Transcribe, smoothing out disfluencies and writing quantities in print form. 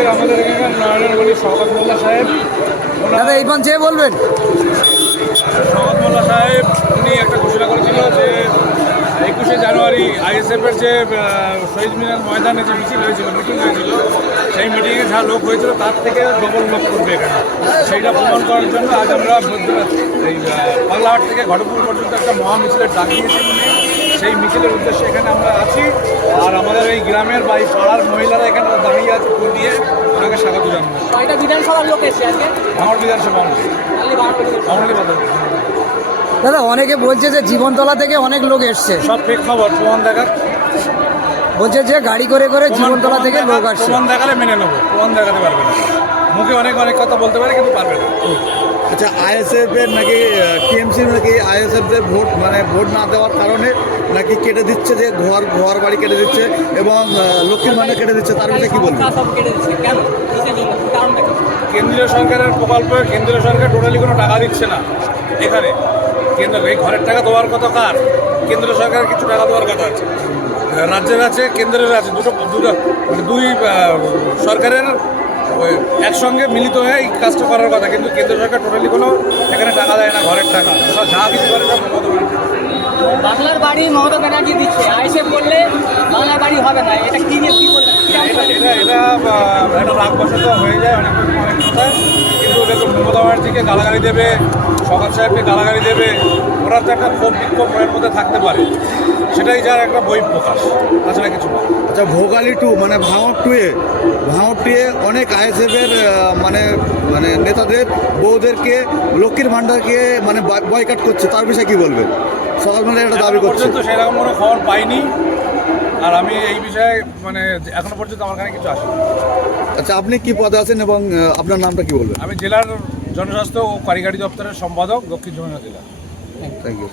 আইএসএফের আমাদের এখানকার নারায়ণ বলি শওকত মোল্লা সাহেব, দাদা এই যে বলবেন। শওকত মোল্লা সাহেব উনি একটা ঘোষণা করেছিল যে 21শে জানুয়ারি আইএসএফের যে শহীদ মিনার ময়দানে যে মিছিল হয়েছিল, মিটিং হয়েছিল, সেই মিটিংয়ে যা লোক হয়েছিল তার থেকে ডবল লোক করবে এখানে। সেইটা প্রমাণ করার জন্য আজ আমরা এই পাগলাহাট থেকে ঘটপুর পর্যন্ত একটা মহা মিছিলের ডাক দিয়েছি। সেই মিছিলের উদ্দেশ্যে এখানে আমরা আছি, আর আমাদের এই গ্রামের বা এই পাড়ার মহিলারা এখানে দাঁড়িয়ে আছে ফুল দিয়ে ওনাকে স্বাগত জানানো। বিধানসভার লোক এসছে আজকে আমার বিধানসভা অমরলি বাজার। দাদা অনেকে বলছে যে জীবনতলা থেকে অনেক লোক এসছে, সব ফেক খবর, প্রমাণ দেখা। বলছে যে গাড়ি করে করে জীবনতলা থেকে লোক আসছে। প্রমাণ দেখালে মেনে নেবো, প্রমাণ দেখাতে পারবে না। মুখে অনেক অনেক কথা বলতে পারে কিন্তু পারবে না। আচ্ছা, আইএসএফের নাকি টিএমসির নাকি আইএসএফদের ভোট না দেওয়ার কারণে নাকি কেটে দিচ্ছে, যে ঘর বাড়ি কেটে দিচ্ছে এবং লক্ষ্মীর ভাণ্ডার কেটে দিচ্ছে, তার মধ্যে কি বলবো? কেন্দ্রীয় সরকারের প্রকল্পে কেন্দ্রীয় সরকার টোটালি কোনো টাকা দিচ্ছে না এখানে। এই ঘরের টাকা দেওয়ার কথা কার? কেন্দ্র সরকারের কিছু টাকা দেওয়ার কথা আছে, রাজ্যের আছে, কেন্দ্রের আছে, দুই সরকারের একসঙ্গে মিলিত হয়ে এই কাজটা করার কথা। কিন্তু কেন্দ্র সরকার টোটালি কোনো এখানে টাকা দেয় না, ঘরের টাকা যা কিছু করে সব মমতা ব্যানার্জি। বাংলার বাড়ি মমতা ব্যানার্জি দিচ্ছে, আইএসএফ বললে বাংলার বাড়ি হবে না। এটা কি নিয়ে কি বলবেন? এটা একটা রাগবশত হয়ে যায় অনেক কথায়, কিন্তু দেখুন মমতা ব্যানার্জিকে গালাগালি দেবে, শওকত সাহেবকে গালাগালি দেবে, ওরা তো একটা ক্ষোভ বিক্ষোভ এর মধ্যে থাকতে পারে, সেটাই যার একটা বই প্রকাশ, তাছাড়া কিছু না। আচ্ছা, ভোগালী টু মানে ভাঙড় টুয়ে অনেক আইএসএফের মানে নেতাদের বউদেরকে লক্ষ্মীর ভাণ্ডারকে বয়কট করছে, তার বিষয়ে কি বলবেন? সকাল একটা দাবি করছে। পর্যন্ত সেরকম কোনো খবর পাইনি, আর আমি এই বিষয়ে এখনো পর্যন্ত আমার কাছে কিছু আসেনি। আচ্ছা, আপনি কি পদে আছেন এবং আপনার নামটা কি বলবেন? আমি জেলার জনস্বাস্থ্য ও কারিগরি দপ্তরের সম্পাদক, দক্ষিণ যমুনা জেলা। Thank you.